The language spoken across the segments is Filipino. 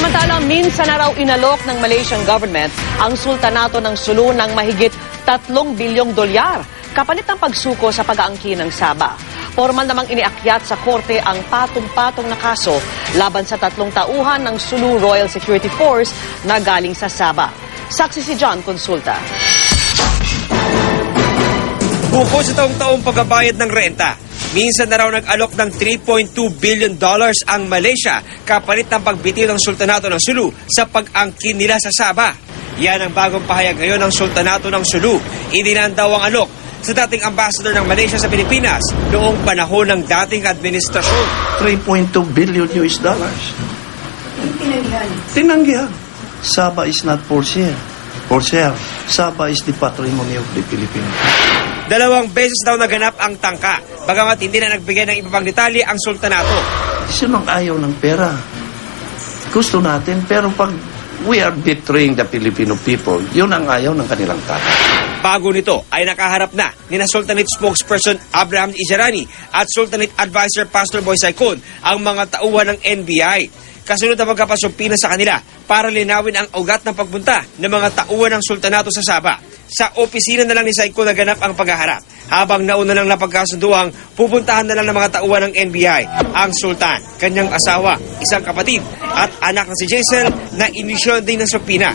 Samantala, minsan na raw inalok ng Malaysian government ang sultanato ng Sulu ng mahigit 3 bilyong dolyar kapalit ng pagsuko sa pag-aangkin ng Sabah. Formal namang iniakyat sa korte ang patong-patong na kaso laban sa 3 tauhan ng Sulu Royal Security Force na galing sa Sabah. Saksi si John Consulta. Bukod sa taong-taong pagbabayad ng renta, minsan na raw nag-alok ng $3.2 billion ang Malaysia kapalit ng pagbitiw ng Sultanato ng Sulu sa pag-angkin nila sa Sabah. Yan ang bagong pahayag ngayon ng Sultanato ng Sulu. Idinaan daw ang alok sa dating ambassador ng Malaysia sa Pilipinas noong panahon ng dating administrasyon. $3.2 billion. Tinanggihan. Sabah is not for sale. Sabah is the patrimony of the Philippines. 2 beses daw naganap ang tangka, bagamat hindi na nagbigay ng iba pang detalye ang sultanato. Sino ang ayaw ng pera? Gusto natin, pero pag we are betraying the Filipino people, yun ang ayaw ng kanilang tatay. Bago nito ay nakaharap na ni Sultanate spokesperson Abraham Izarani at Sultanate Advisor Pastor Boy Saicon ang mga tauhan ng NBI. Kasunod na magkapasumpinan sa kanila para linawin ang ugat ng pagpunta ng mga tauhan ng sultanato sa Sabah. Sa opisina na lang ni Saicon naganap ang paghaharap. Habang nauna lang napagkasunduang pupuntahan na lang ng mga tauhan ng NBI ang sultan, kanyang asawa, isang kapatid at anak na si Jaisel na inisyon din ng supina.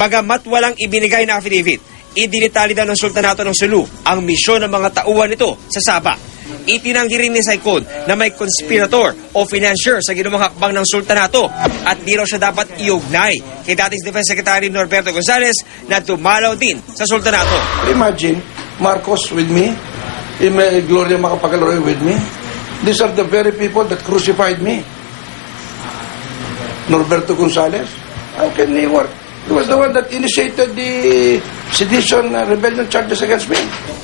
Bagamat walang ibinigay na affidavit, idinitali daw ng sultanato ng Sulu ang misyon ng mga tauhan nito sa Sabah. Itinanggi rin ni Saicon na may conspirator o financier sa ginawang hakbang ng sultanato at di raw siya dapat iugnay kay dating Defense Secretary Norberto Gonzales na dumalaw din sa sultanato. Imagine Marcos with me, Gloria Macapagal-Arroyo with me. These are the very people that crucified me. Norberto Gonzales, how can he work? He was the one that initiated the sedition rebellion charges against me.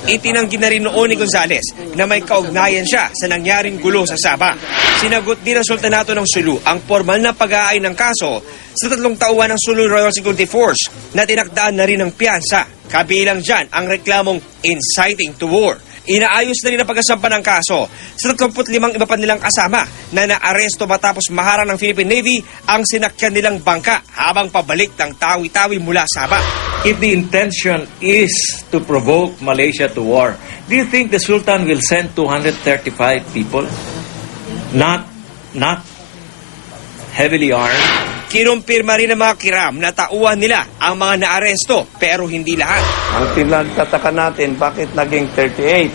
Itinanggi na rin noon ni Gonzales na may kaugnayan siya sa nangyaring gulo sa Sabah. Sinagot din ng Sultanato ng Sulu ang formal na pag-aay ng kaso sa 3 tauhan ng Sulu Royal Security Force na tinakdaan na rin ng piyansa. Kabilang dyan ang reklamong inciting to war. Inaayos na rin ang pagkasampa ng kaso sa 35 iba pa nilang kasama na naaresto matapos maharang ng Philippine Navy ang sinakyan nilang bangka habang pabalik ng tawi-tawi mula Sabah. If the intention is to provoke Malaysia to war, do you think the Sultan will send 235 people? Not heavily armed? Kinumpirma rin ng mga kiram na tauhan nila ang mga naaresto pero hindi lahat. Ang pinagtataka natin, bakit naging 38?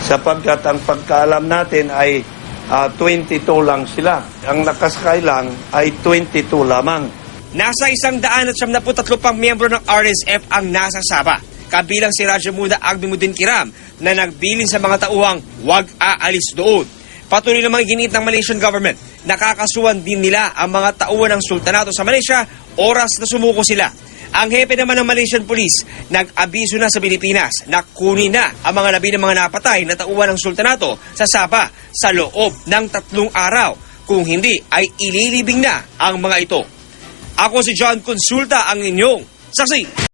Sapagkat ang pagkaalam natin ay 22 lang sila. Ang nakasakay lang ay 22 lamang. Nasa 173 pang miyembro ng RSF ang nasa Sabah. Kabilang si Raja Muda Agbimuddin Kiram na nagbilin sa mga tauhang huwag aalis doon. Patuloy namang ginit ng Malaysian government. Nakakasuhan din nila ang mga tauhan ng sultanato sa Malaysia oras na sumuko sila. Ang hepe naman ng Malaysian Police, nag-abiso na sa Pilipinas na kunin na ang mga labi ng mga napatay na tauhan ng sultanato sa Sabah sa loob ng 3 araw. Kung hindi ay ililibing na ang mga ito. Ako si John Consulta, ang inyong saksi.